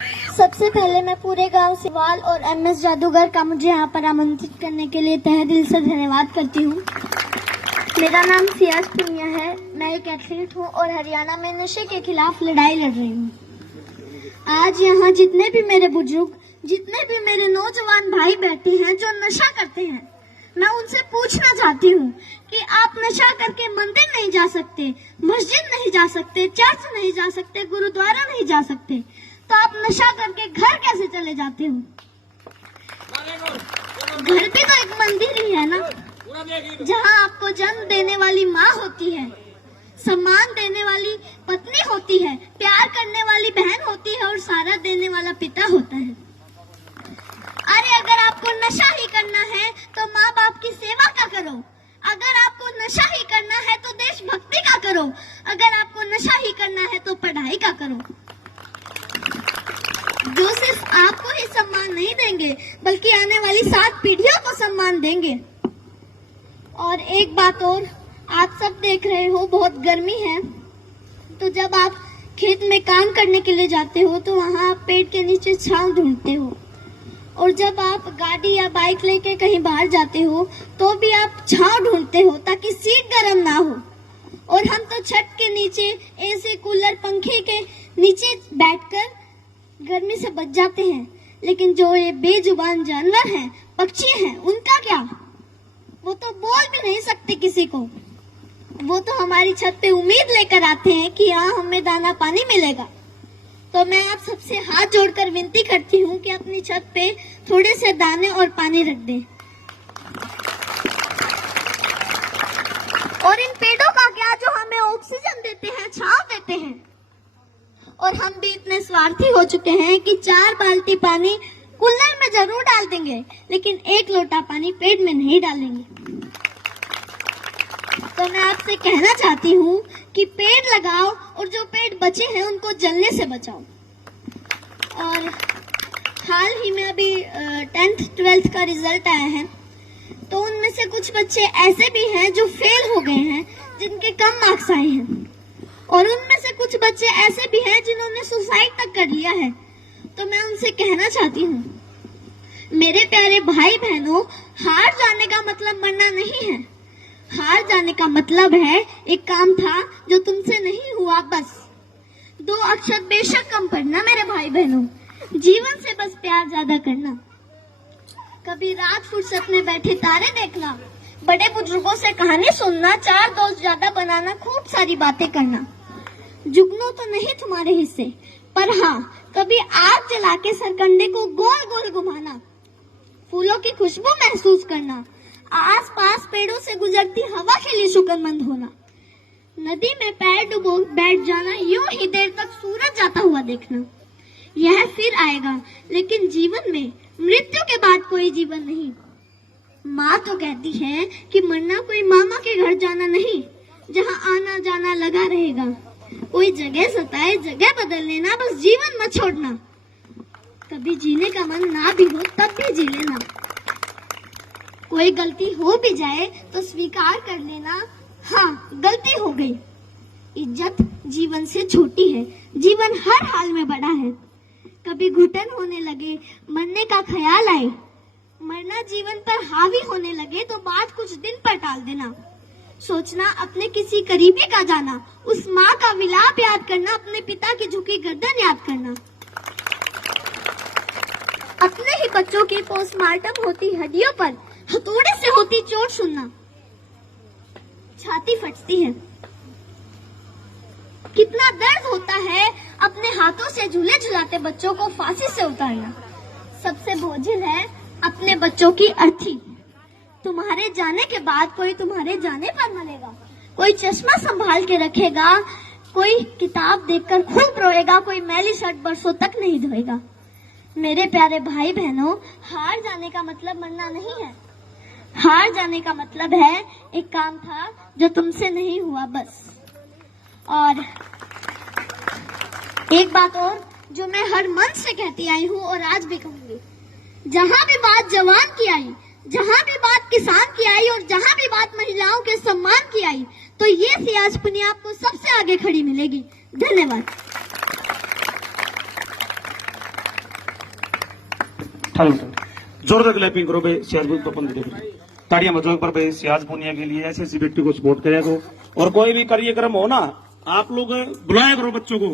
सबसे पहले मैं पूरे गांव सिवाल और एमएस जादूगर का मुझे यहाँ पर आमंत्रित करने के लिए तहे दिल से धन्यवाद करती हूँ। मेरा नाम सियाज पुनिया है। मैं एक एथलीट हूँ और हरियाणा में नशे के खिलाफ लड़ाई लड़ रही हूँ। आज यहाँ जितने भी मेरे बुजुर्ग, जितने भी मेरे नौजवान भाई बैठे हैं जो नशा करते हैं, मैं उनसे पूछना चाहती हूँ कि आप नशा करके मंदिर नहीं जा सकते, मस्जिद नहीं जा सकते, चर्च नहीं जा सकते, गुरुद्वारा नहीं जा सकते, तो आप नशा करके घर कैसे चले जाते हो? घर भी तो एक मंदिर ही है ना, जहाँ आपको जन्म देने वाली माँ होती है, सम्मान देने वाली पत्नी होती है, प्यार करने वाली बहन होती है और सहारा देने वाला पिता होता है। अरे अगर आपको नशा ही करना है तो माँ बाप की सेवा का करो। अगर आपको नशा ही करना है तो देशभक्ति का करो। अगर आपको नशा ही करना है तो पढ़ाई का करो। जो सिर्फ आपको ही सम्मान नहीं देंगे बल्कि आने वाली 7 पीढ़ियों को सम्मान देंगे। और एक बात और, आप सब देख रहे हो बहुत गर्मी है, तो जब आप खेत में काम करने के लिए जाते हो तो वहाँ आप पेड़ के नीचे छांव ढूंढते हो, और जब आप गाड़ी या बाइक लेके कहीं बाहर जाते हो तो भी आप छांव ढूंढते हो ताकि सीट गर्म ना हो। और हम तो छत के नीचे एसी, कूलर, पंखे के नीचे बैठकर गर्मी से बच जाते हैं। लेकिन जो ये बेजुबान जानवर हैं, पक्षी हैं, उनका क्या? वो तो बोल भी नहीं सकते किसी को। वो तो हमारी छत पे उम्मीद लेकर आते हैं कि यहाँ हमें दाना पानी मिलेगा। तो मैं आप सबसे हाथ जोड़कर विनती करती हूँ कि अपनी छत पे थोड़े से दाने और पानी रख दें। और इन पेड़ों का क्या जो हमें ऑक्सीजन देते हैं, छांव देते हैं। और हम भी इतने स्वार्थी हो चुके हैं कि 4 बाल्टी पानी कूलर में जरूर डाल देंगे, लेकिन 1 लोटा पानी पेड़ में नहीं डालेंगे। तो मैं आपसे कहना चाहती हूँ कि पेड़ लगाओ और जो पेड़ बचे हैं उनको जलने से बचाओ। और हाल ही में अभी 10th 12th का रिजल्ट आया है, तो उनमें से कुछ बच्चे ऐसे भी हैं जो फेल हो गए हैं, जिनके कम मार्क्स आए हैं, और उनमें से कुछ बच्चे ऐसे भी हैं जिन्होंने सुसाइड तक कर लिया है। तो मैं उनसे कहना चाहती हूँ, मेरे प्यारे भाई बहनों, हार जाने का मतलब मरना नहीं है। हार जाने का मतलब है एक काम था जो तुमसे नहीं हुआ, बस 2 अक्षर बेशक कम पढ़ना मेरे भाई बहनों। जीवन से बस प्यार ज्यादा करना। कभी रात फुर्सत में बैठे तारे देखना, बड़े बुजुर्गों से कहानी सुनना, 4 दोस्त ज्यादा बनाना, खूब सारी बातें करना। जुगनू तो नहीं तुम्हारे हिस्से, पर हाँ कभी आग जला के सरकंडे को गोल गोल घुमाना, फूलों की खुशबू महसूस करना, आस पास पेड़ों से गुजरती हवा के लिए शुक्रमंद होना, नदी में पैर डुबो बैठ जाना, यूं ही देर तक सूरज जाता हुआ देखना। यह फिर आएगा, लेकिन जीवन में मृत्यु के बाद कोई जीवन नहीं। माँ तो कहती है कि मरना कोई मामा के घर जाना नहीं, जहाँ आना जाना लगा रहेगा। कोई जगह सताए जगह बदल लेना, बस जीवन मत छोड़ना। कभी जीने का मन ना भी हो तब भी जी लेना। कोई गलती हो भी जाए तो स्वीकार कर लेना, हाँ गलती हो गई। इज्जत जीवन से छोटी है, जीवन हर हाल में बड़ा है। कभी घुटन होने लगे, मरने का ख्याल आए, मरना जीवन पर हावी होने लगे तो बात कुछ दिन पर टाल देना। सोचना अपने किसी करीबी का जाना, उस माँ का विलाप याद करना, अपने पिता की झुकी गर्दन याद करना। अपने ही बच्चों की पोस्टमार्टम होती हड्डियों पर हथौड़े से होती चोट सुनना, छाती फटती है। कितना दर्द होता है अपने हाथों से झूले झुलाते बच्चों को फांसी से उतारना। सबसे बोझिल है अपने बच्चों की अर्थी। तुम्हारे जाने के बाद कोई तुम्हारे जाने पर मरेगा, कोई चश्मा संभाल के रखेगा, कोई किताब देखकर खूब रोएगा, कोई मैली शर्ट बरसों तक नहीं धोएगा। मेरे प्यारे भाई बहनों, हार जाने का मतलब मरना नहीं है। हार जाने का मतलब है एक काम था जो तुमसे नहीं हुआ, बस। और एक बात और जो मैं हर मन से कहती आई हूँ और आज भी कहूंगी, जहाँ भी बात जवान की आई, जहाँ भी बात किसान की आई और जहाँ भी बात महिलाओं के सम्मान की आई, तो ये सियाज पुनिया आपको सबसे आगे खड़ी मिलेगी। धन्यवाद। जोरदार क्लैपिंग करो भाई सियाज तो अपन दे ताड़ियां बजाओ पर भाई सियाज पुनिया के लिए ऐसे ऐसी व्यक्ति को सपोर्ट करेगा। और कोई भी कार्यक्रम हो ना, आप लोग बुलाया करो बच्चों को।